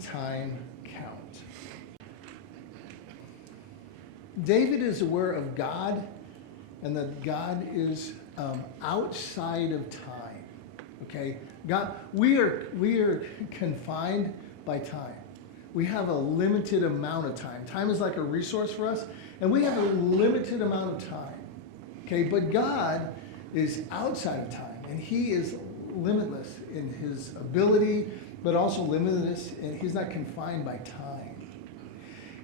time count. David is aware of God and that God is outside of time. Okay? God, we are confined by time. We have a limited amount of time. Time is like a resource for us, and we have a limited amount of time. Okay, but God is outside of time, and he is limitless in his ability, but also limitless, and he's not confined by time.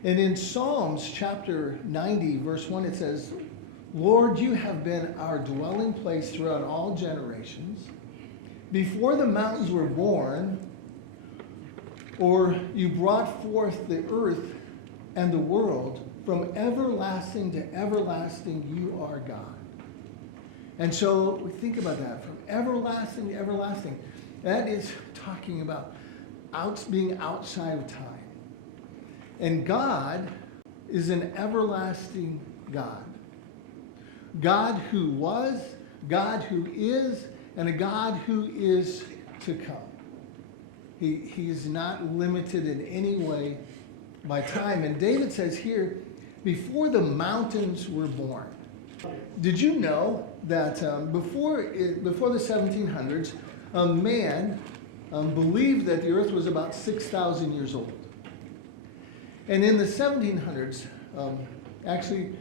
And in Psalms chapter 90, verse 1, it says, Lord, you have been our dwelling place throughout all generations. Before the mountains were born, or you brought forth the earth and the world, from everlasting to everlasting, you are God. And so we think about that, from everlasting to everlasting. That is talking about being outside of time. And God is an everlasting God. God who was, God who is, and a God who is to come. He is not limited in any way by time. And David says here, before the mountains were born. Did you know that before the 1700s, a man believed that the earth was about 6,000 years old? And in the 1700s, actually,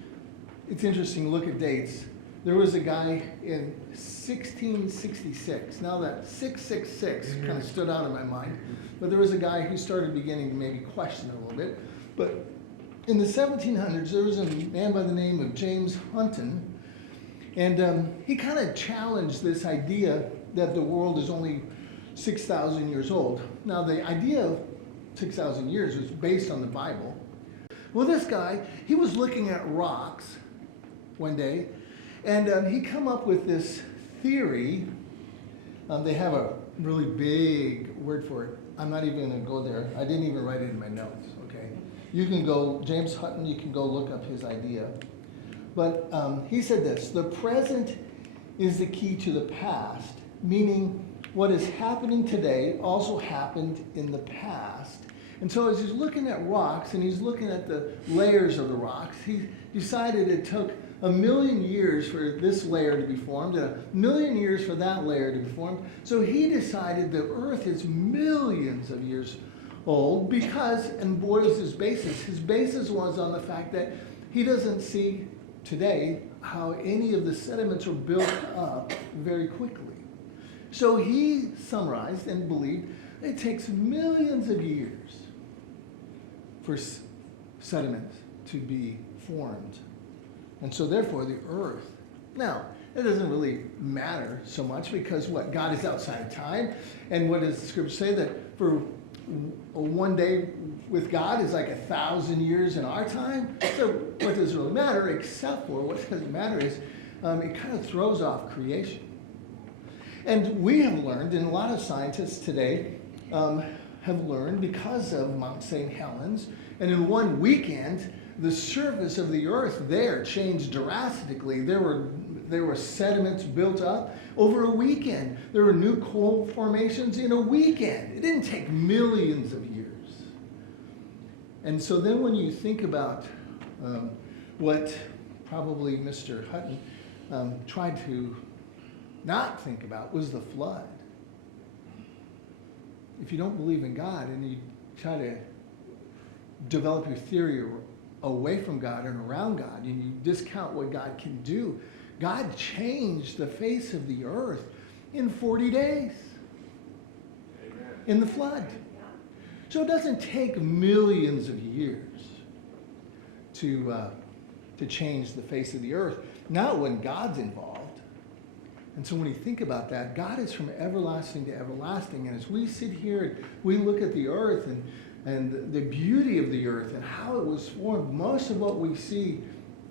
it's interesting to look at dates. There was a guy in 1666. Now that 666 kind of stood out in my mind, but there was a guy who started beginning to maybe question it a little bit. But in the 1700s, there was a man by the name of James Hunton, and he kind of challenged this idea that the world is only 6,000 years old. Now, the idea of 6,000 years was based on the Bible. Well, this guy, he was looking at rocks one day, and he come up with this theory. They have a really big word for it. I'm not even going to go there. I didn't even write it in my notes, okay? You can go, James Hutton, you can go look up his idea. But he said this, the present is the key to the past, meaning what is happening today also happened in the past. And so as he's looking at rocks and he's looking at the layers of the rocks, he decided it took 1,000,000 years for this layer to be formed and 1,000,000 years for that layer to be formed. So he decided the earth is millions of years old because, and what is his basis? His basis was on the fact that he doesn't see today how any of the sediments are built up very quickly. So he summarized and believed it takes millions of years for sediments to be formed. And so therefore the earth, now it doesn't really matter so much because what, God is outside of time, and what does the scripture say? That for one day with God is like 1,000 years in our time. So what does it really matter, except for what doesn't matter is it kind of throws off creation. And we have learned, and a lot of scientists today have learned because of Mount St. Helens, and in one weekend, the surface of the earth there changed drastically. There were sediments built up over a weekend. There were new coal formations in a weekend. It didn't take millions of years. And so then when you think about what probably Mr. Hutton tried to not think about was the flood. If you don't believe in God and you try to develop your theory away from God and around God, and you discount what God can do, God changed the face of the earth in 40 days. Amen. In the flood. So it doesn't take millions of years to change the face of the earth, not when God's involved. And so when you think about that, God is from everlasting to everlasting. And as we sit here and we look at the earth and the beauty of the earth and how it was formed, most of what we see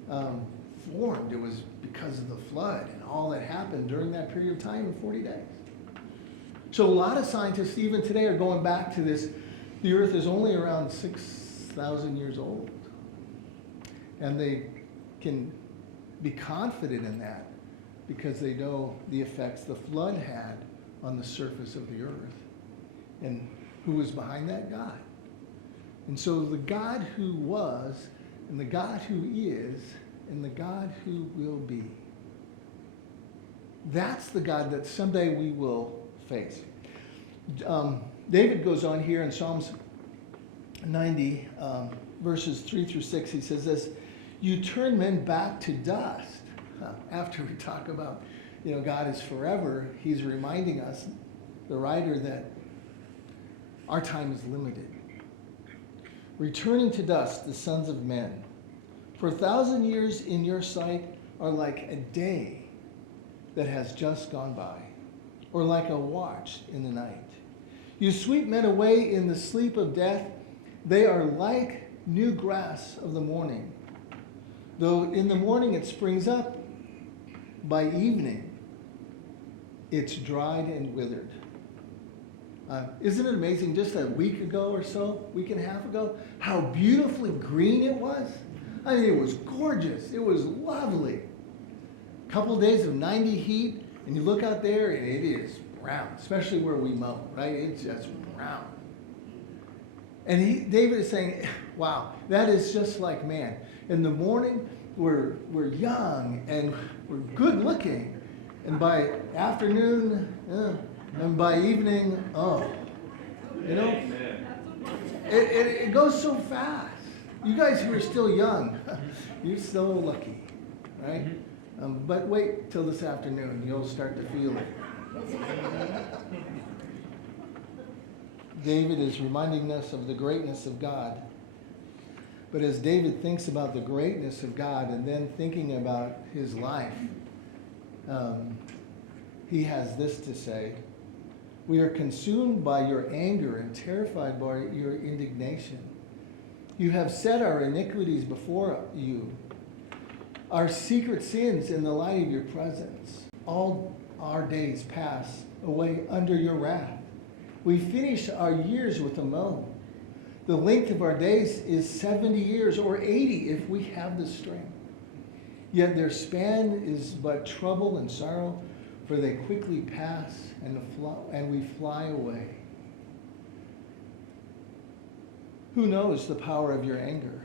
formed, it was because of the flood and all that happened during that period of time in 40 days. So a lot of scientists even today are going back to this, the earth is only around 6,000 years old. And they can be confident in that because they know the effects the flood had on the surface of the earth. And who was behind that? God. And so the God who was, and the God who is, and the God who will be. That's the God that someday we will face. David goes on here in Psalms 90, verses 3 through 6. He says this, you turn men back to dust. After we talk about, God is forever, he's reminding us, the writer, that our time is limited. Returning to dust, the sons of men. For 1,000 years in your sight are like a day that has just gone by, or like a watch in the night. You sweep men away in the sleep of death. They are like new grass of the morning. Though in the morning it springs up, by evening it's dried and withered. Isn't it amazing, just a week ago or so, week and a half ago, how beautifully green it was? I mean, it was gorgeous. It was lovely. A couple of days of 90 heat, and you look out there, and it is brown, especially where we mow, right? It's just brown. And David is saying, wow, that is just like man. In the morning, we're young, and we're good looking. And by afternoon, and by evening, it goes so fast. You guys who are still young, you're so lucky, right? But wait till this afternoon, you'll start to feel it. David is reminding us of the greatness of God. But as David thinks about the greatness of God and then thinking about his life, he has this to say. We are consumed by your anger and terrified by your indignation. You have set our iniquities before you, our secret sins in the light of your presence. All our days pass away under your wrath. We finish our years with a moan. The length of our days is 70 years, or 80 if we have the strength. Yet their span is but trouble and sorrow, for they quickly pass and we fly away. Who knows the power of your anger?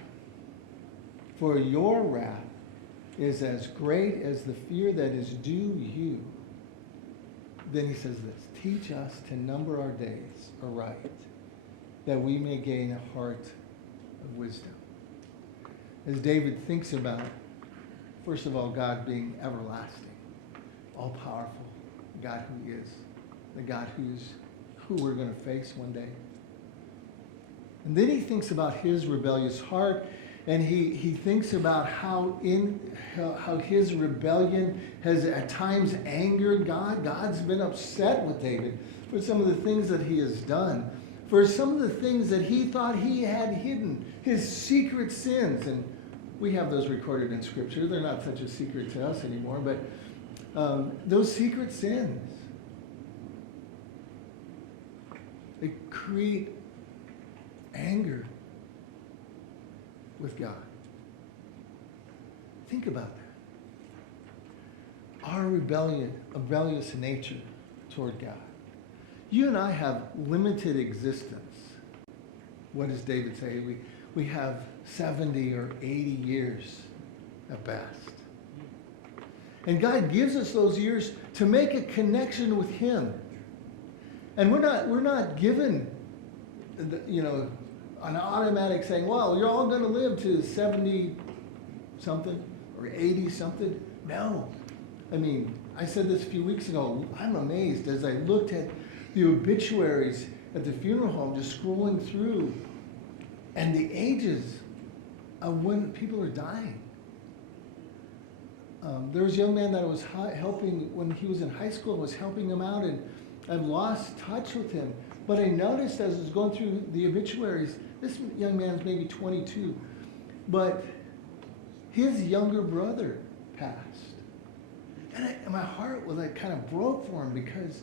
For your wrath is as great as the fear that is due you. Then he says this, teach us to number our days aright, that we may gain a heart of wisdom. As David thinks about, first of all, God being everlasting, all-powerful, God who is, the God who we're going to face one day. And then he thinks about his rebellious heart, and he thinks about how his rebellion has at times angered God. God's been upset with David for some of the things that he has done, for some of the things that he thought he had hidden, his secret sins. And we have those recorded in Scripture. They're not such a secret to us anymore, but those secret sins, they create anger with God. Think about that. Our rebellious nature toward God. You and I have limited existence. What does David say? We have 70 or 80 years at best. And God gives us those years to make a connection with him. And we're not given, an automatic saying, well, you're all going to live to 70-something or 80-something. No. I mean, I said this a few weeks ago. I'm amazed as I looked at the obituaries at the funeral home, just scrolling through, and the ages of when people are dying. There was a young man that I was helping when he was in high school. I was helping him out, and I've lost touch with him. But I noticed as I was going through the obituaries, this young man's maybe 22, but his younger brother passed. And my heart was kind of broke for him, because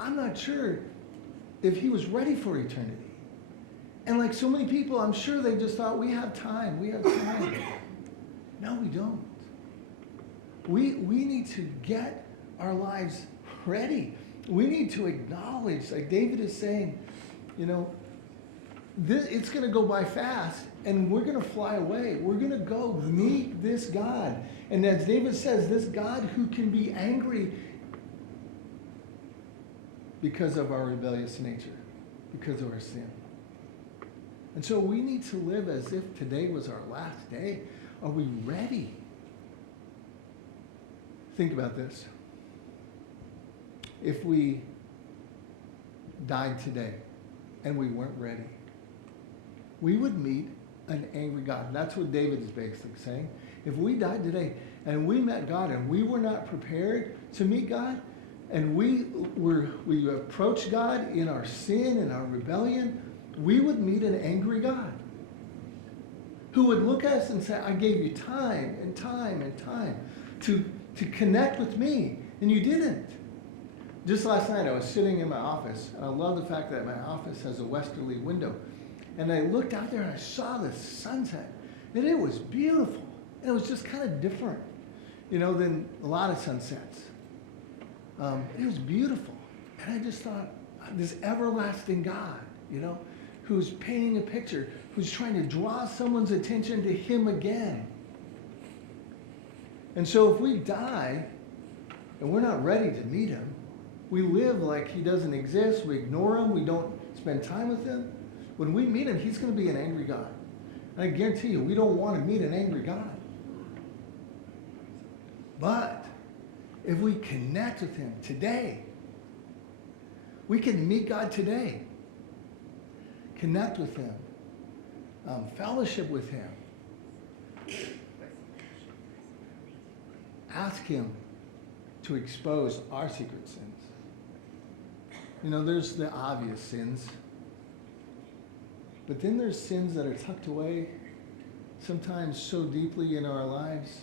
I'm not sure if he was ready for eternity. And like so many people, I'm sure they just thought, we have time. No, we don't. We need to get our lives ready. We need to acknowledge, like David is saying, it's going to go by fast, and we're going to fly away. We're going to go meet this God. And as David says, this God who can be angry because of our rebellious nature, because of our sin. And so we need to live as if today was our last day. Are we ready? Think about this. If we died today and we weren't ready, we would meet an angry God. That's what David is basically saying. If we died today and we met God and we were not prepared to meet God, and we approached God in our sin and our rebellion, we would meet an angry God who would look at us and say, I gave you time and time and time to connect with me, and you didn't. Just last night, I was sitting in my office, and I love the fact that my office has a westerly window. And I looked out there, and I saw the sunset, and it was beautiful. And it was just kind of different, than a lot of sunsets. It was beautiful. And I just thought, this everlasting God, who's painting a picture, who's trying to draw someone's attention to him again. And so if we die and we're not ready to meet him, we live like he doesn't exist, we ignore him, we don't spend time with him. When we meet him, he's going to be an angry God. And I guarantee you, we don't want to meet an angry God. But if we connect with him today, we can meet God today. Connect with him. Fellowship with him. Ask him to expose our secret sins. There's the obvious sins. But then there's sins that are tucked away, sometimes so deeply in our lives,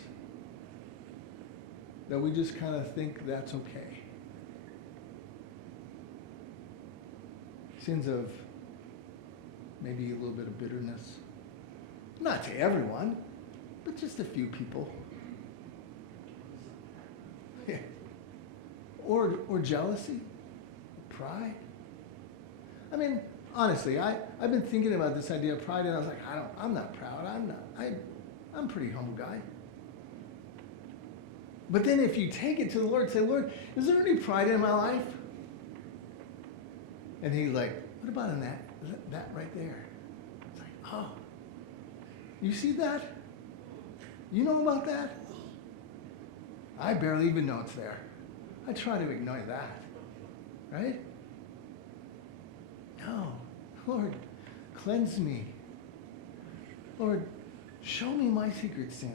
that we just kind of think that's okay. Sins of maybe a little bit of bitterness. Not to everyone, but just a few people. Yeah. Or jealousy, pride. I mean, honestly, I've been thinking about this idea of pride, and I was like, I'm not proud. I'm a pretty humble guy. But then if you take it to the Lord, say, Lord, is there any pride in my life? And he's like, what about in that right there? It's like, oh, you see that? You know about that? I barely even know it's there. I try to ignore that, right? No, Lord, cleanse me. Lord, show me my secret sins.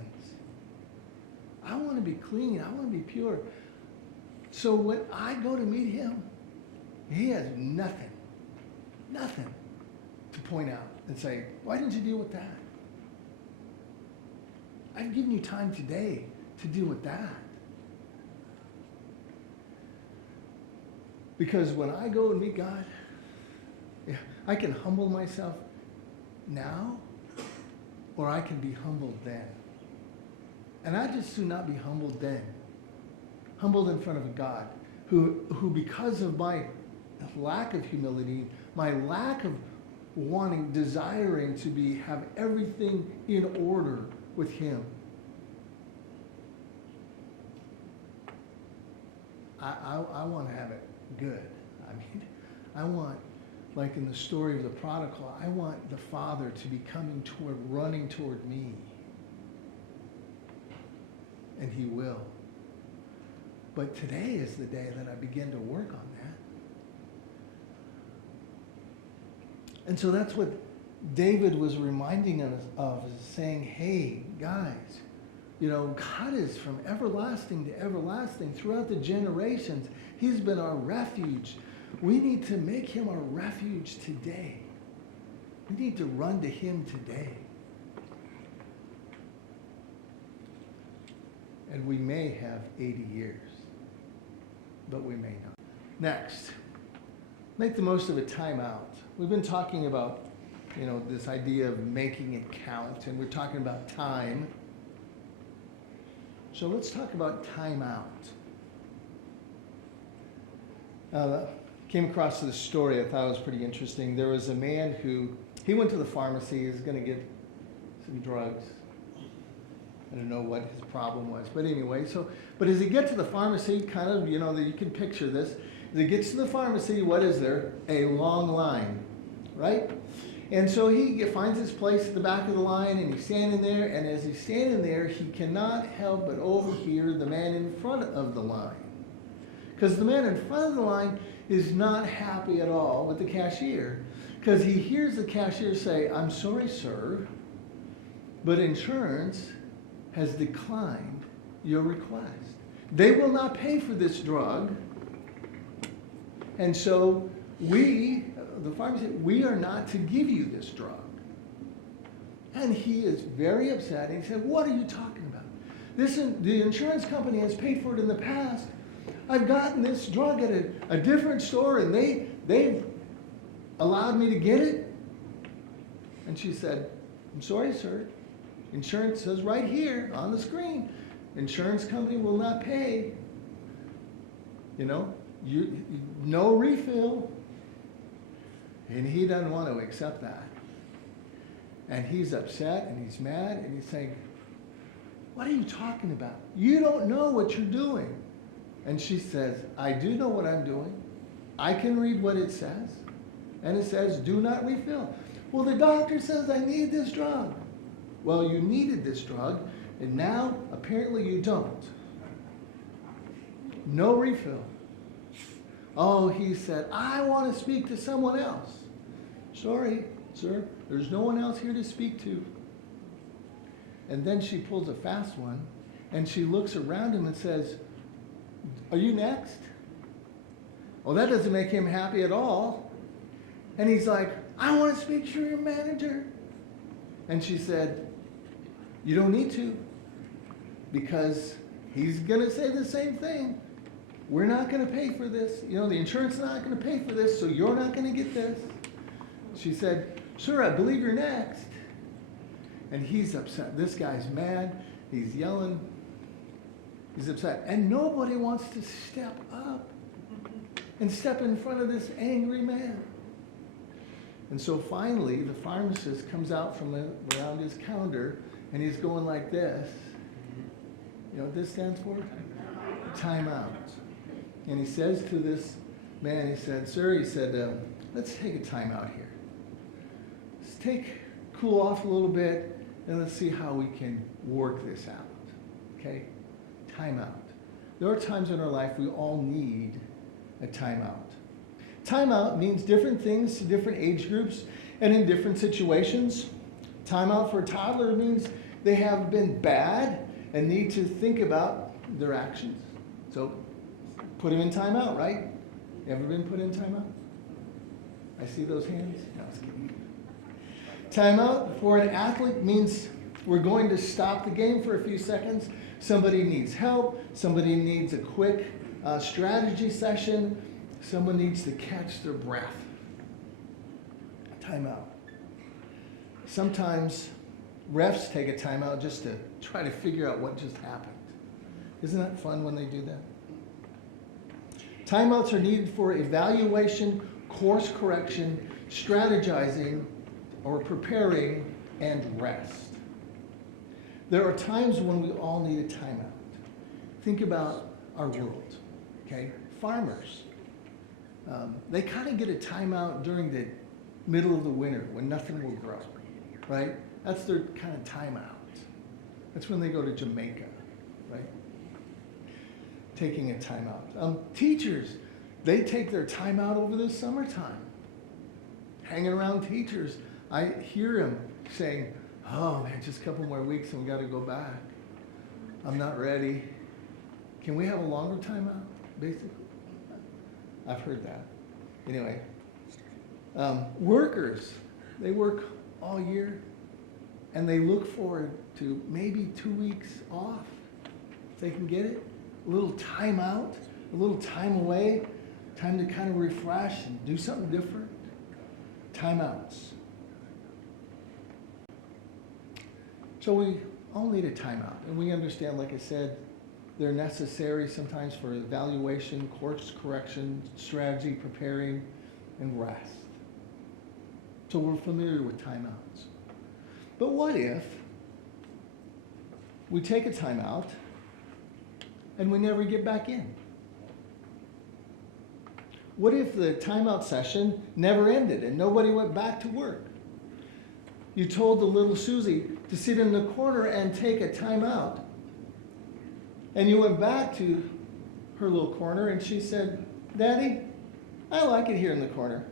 I want to be clean. I want to be pure. So when I go to meet him, he has nothing to point out and say, why didn't you deal with that? I've given you time today to deal with that. Because when I go and meet God, I can humble myself now, or I can be humbled then. And I just do not be humbled then. Humbled in front of a God who because of my lack of humility, my lack of desiring to have everything in order with him, I want to have it good. I mean, I want, like in the story of the prodigal, I want the Father to be running toward me. And he will. But today is the day that I begin to work on that. And so that's what David was reminding us of, saying, hey, guys, God is from everlasting to everlasting. Throughout the generations, he's been our refuge. We need to make him our refuge today. We need to run to him today. And we may have 80 years, but we may not. Next, make the most of a timeout. We've been talking about, this idea of making it count, and we're talking about time. So let's talk about timeout. Came across this story I thought was pretty interesting. There was a man who he went to the pharmacy. He's going to get some drugs. I don't know what his problem was, but anyway, but as he gets to the pharmacy, kind of, you can picture this. As he gets to the pharmacy, what is there? A long line, right? And so he finds his place at the back of the line, and he's standing there, and as he's standing there, he cannot help but overhear the man in front of the line. Because the man in front of the line is not happy at all with the cashier, because he hears the cashier say, "I'm sorry, sir, but insurance has declined your request. They will not pay for this drug. And so the pharmacy, we are not to give you this drug." And he is very upset. And he said, "What are you talking about? The insurance company has paid for it in the past. I've gotten this drug at a different store, and they've allowed me to get it." And she said, "I'm sorry, sir. Insurance says right here on the screen, insurance company will not pay. No refill." And he doesn't want to accept that. And he's upset and he's mad and he's saying, "What are you talking about? You don't know what you're doing." And she says, "I do know what I'm doing. I can read what it says. And it says, do not refill." "Well, the doctor says I need this drug." "Well, you needed this drug, and now apparently you don't. No refill." "Oh," he said, "I want to speak to someone else." "Sorry, sir, there's no one else here to speak to." And then she pulls a fast one, and she looks around him and says, "Are you next?" Well, that doesn't make him happy at all. And he's like, "I want to speak to your manager." And she said, "You don't need to, because he's going to say the same thing. We're not going to pay for this. The insurance is not going to pay for this, so you're not going to get this." She said, "Sir, I believe you're next." And he's upset. This guy's mad. He's yelling. He's upset. And nobody wants to step up and step in front of this angry man. And so finally, the pharmacist comes out from around his counter, and he's going like this. You know what this stands for? Time out. And he says to this man, he said, "Sir," he said, "let's take a time out here. Let's cool off a little bit, and let's see how we can work this out." Okay? Time out. There are times in our life we all need a timeout. Timeout means different things to different age groups and in different situations. Timeout for a toddler means they have been bad and need to think about their actions. So put them in timeout, right? Ever been put in timeout? I see those hands. No, I was kidding. Timeout for an athlete means we're going to stop the game for a few seconds. Somebody needs help. Somebody needs a quick strategy session. Someone needs to catch their breath. Timeout. Sometimes refs take a timeout just to try to figure out what just happened. Isn't that fun when they do that? Timeouts are needed for evaluation, course correction, strategizing, or preparing, and rest. There are times when we all need a timeout. Think about our world, okay? Farmers, they kind of get a timeout during the middle of the winter when nothing will grow, right? That's their kind of timeout. That's when they go to Jamaica, right? Taking a timeout. Teachers, they take their timeout over the summertime. Hanging around teachers, I hear them saying, "Oh man, just a couple more weeks and we got to go back. I'm not ready. Can we have a longer timeout?" Basically, I've heard that. Anyway, workers, they work all year and they look forward to maybe 2 weeks off if they can get it. A little time out, a little time away, time to kind of refresh and do something different. Timeouts. So we all need a timeout, and we understand, like I said, they're necessary sometimes for evaluation, course correction, strategy, preparing, and rest. So we're familiar with timeouts. But what if we take a timeout and we never get back in? What if the timeout session never ended and nobody went back to work? You told the little Susie to sit in the corner and take a timeout. And you went back to her little corner and she said, Daddy, I like it here in the corner.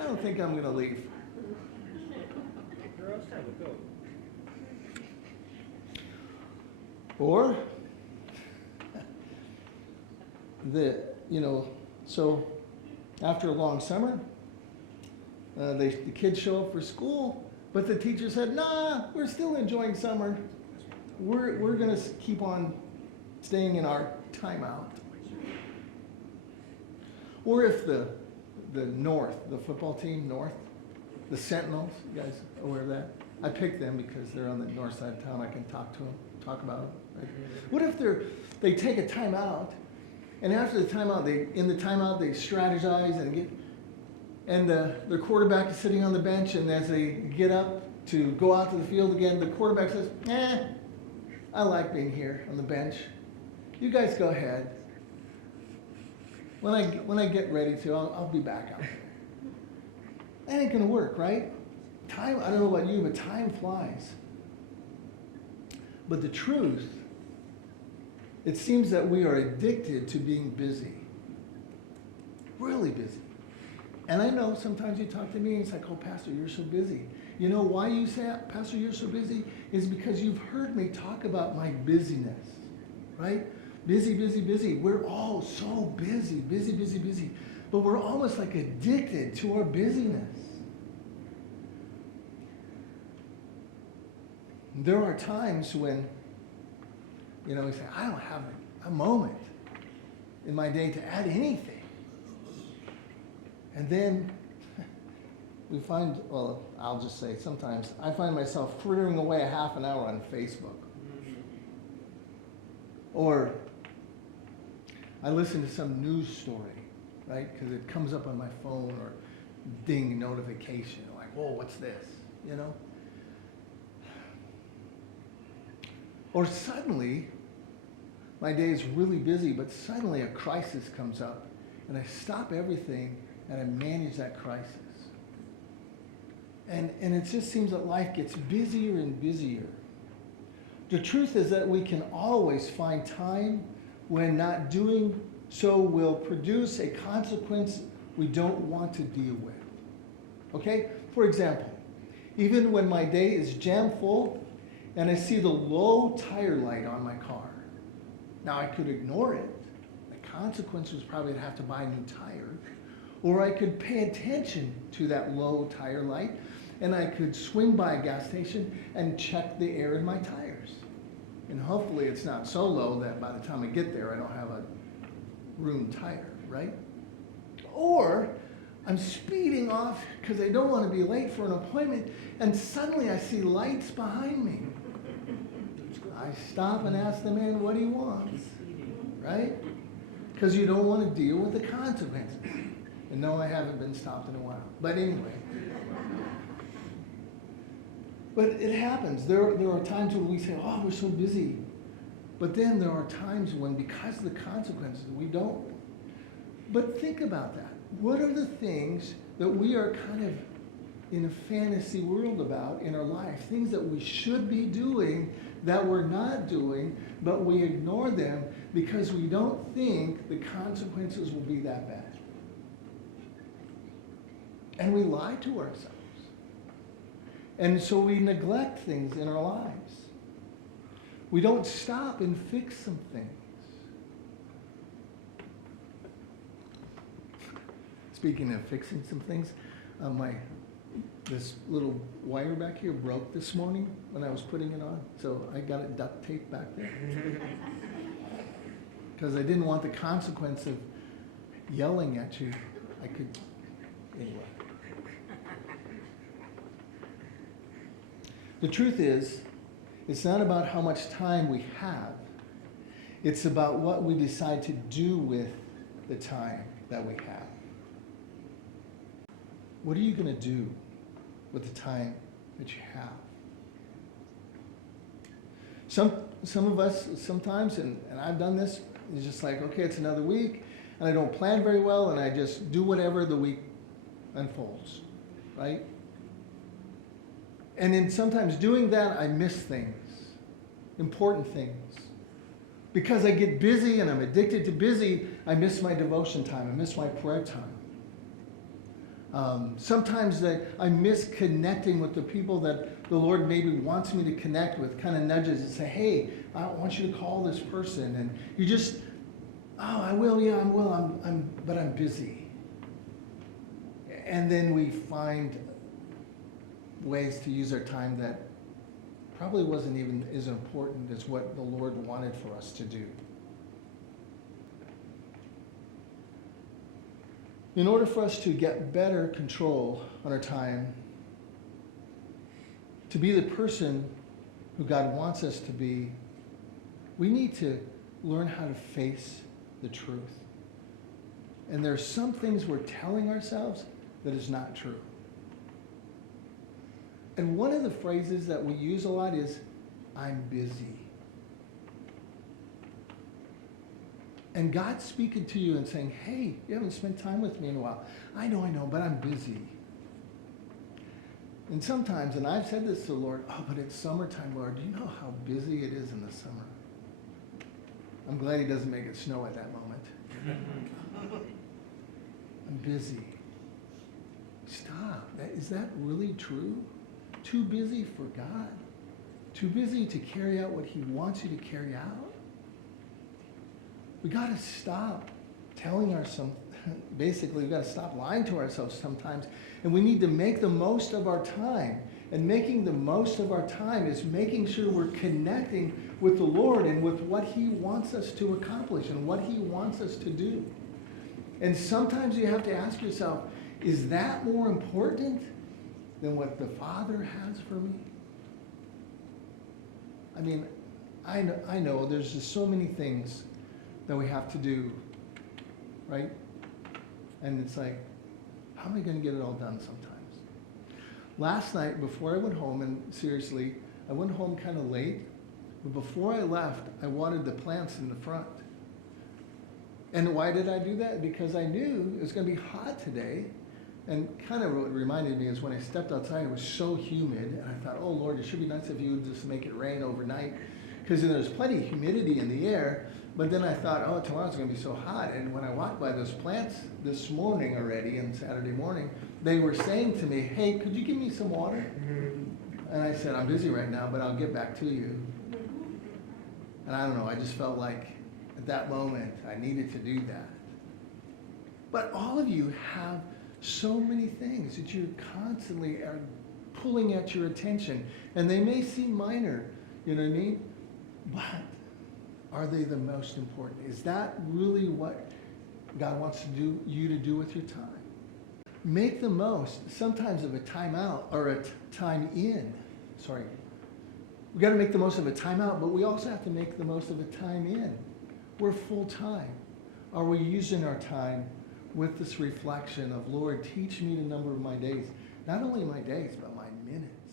I don't think I'm going to leave. Girls have a goat. Or, so after a long summer, the kids show up for school, but the teacher said, nah, we're still enjoying summer. We're going to keep on staying in our timeout. Or if the North, the football team, North, the Sentinels, you guys aware of that? I picked them because they're on the north side of town. I can talk to them, talk about them. Right? What if they take a timeout, and after the timeout, they strategize and their quarterback is sitting on the bench, and as they get up to go out to the field again, the quarterback says, I like being here on the bench. You guys go ahead. When I get ready to, I'll be back out there. That ain't gonna work, right? Time, I don't know about you, but time flies. But the truth, it seems that we are addicted to being busy. Really busy. And I know sometimes you talk to me and it's like, oh, Pastor, you're so busy. You know why you say, Pastor, you're so busy? Is because you've heard me talk about my busyness, right? Busy, busy, busy. We're all so busy, busy, busy, busy. But we're almost like addicted to our busyness. There are times when, we say, I don't have a moment in my day to add anything. And then we find, well, I'll just say, sometimes I find myself frittering away a half an hour on Facebook. Or I listen to some news story, right? Because it comes up on my phone or ding notification. Like, whoa, what's this? Or suddenly, my day is really busy, but suddenly a crisis comes up, and I stop everything and I manage that crisis. And it just seems that life gets busier and busier. The truth is that we can always find time when not doing so will produce a consequence we don't want to deal with. Okay? For example, even when my day is jam full and I see the low tire light on my car, now I could ignore it. The consequence was probably to have to buy new tires. Or I could pay attention to that low tire light, and I could swing by a gas station and check the air in my tires. And hopefully it's not so low that by the time I get there, I don't have a ruined tire, right? Or I'm speeding off because I don't want to be late for an appointment, and suddenly I see lights behind me. I stop and ask the man what he wants, right? Because you don't want to deal with the consequences. And no, I haven't been stopped in a while. But anyway. But it happens. There are times when we say, oh, we're so busy. But then there are times when, because of the consequences, we don't. But think about that. What are the things that we are kind of in a fantasy world about in our life? Things that we should be doing that we're not doing, but we ignore them because we don't think the consequences will be that bad. And we lie to ourselves. And so we neglect things in our lives. We don't stop and fix some things. Speaking of fixing some things, this little wire back here broke this morning when I was putting it on, so I got it duct taped back there. Because I didn't want the consequence of yelling at you. I could, anyway. The truth is, it's not about how much time we have. It's about what we decide to do with the time that we have. What are you going to do with the time that you have. Some of us sometimes, and I've done this, it's just like, okay, it's another week, and I don't plan very well, and I just do whatever the week unfolds, right? And in sometimes doing that, I miss things, important things. Because I get busy and I'm addicted to busy, I miss my devotion time, I miss my prayer time. Sometimes I miss connecting with the people that the Lord maybe wants me to connect with, kind of nudges and say, hey, I want you to call this person. And you just, oh, I will, yeah, I will, but I'm busy. And then we find ways to use our time that probably wasn't even as important as what the Lord wanted for us to do. In order for us to get better control on our time, to be the person who God wants us to be, we need to learn how to face the truth. And there are some things we're telling ourselves that is not true. And one of the phrases that we use a lot is, I'm busy. And God's speaking to you and saying, hey, you haven't spent time with me in a while. I know, but I'm busy. And sometimes, and I've said this to the Lord, oh, but it's summertime, Lord. Do you know how busy it is in the summer? I'm glad he doesn't make it snow at that moment. I'm busy. Stop. Is that really true? Too busy for God? Too busy to carry out what he wants you to carry out? We got to stop telling ourselves, basically, we've got to stop lying to ourselves sometimes, and we need to make the most of our time. And making the most of our time is making sure we're connecting with the Lord and with what he wants us to accomplish and what he wants us to do. And sometimes you have to ask yourself, is that more important than what the Father has for me? I mean, I know there's just so many things that we have to do, right? And it's like, how am I going to get it all done sometimes? Last night, before I went home, and seriously, I went home kind of late, but before I left, I watered the plants in the front. And why did I do that? Because I knew it was going to be hot today, and kind of what reminded me is when I stepped outside, it was so humid, and I thought, oh Lord, it should be nice if you would just make it rain overnight, because there's plenty of humidity in the air. But then I thought, oh, tomorrow's going to be so hot. And when I walked by those plants this morning already, on Saturday morning, they were saying to me, hey, could you give me some water? And I said, I'm busy right now, but I'll get back to you. And I don't know, I just felt like at that moment I needed to do that. But all of you have so many things that you constantly are pulling at your attention. And they may seem minor, you know what I mean? But are they the most important? Is that really what God wants you to do with your time? Make the most, sometimes, of a time out or a time in. Sorry. We got to make the most of a time out, but we also have to make the most of a time in. We're full time. Are we using our time with this reflection of, Lord, teach me to number my days? Not only my days, but my minutes.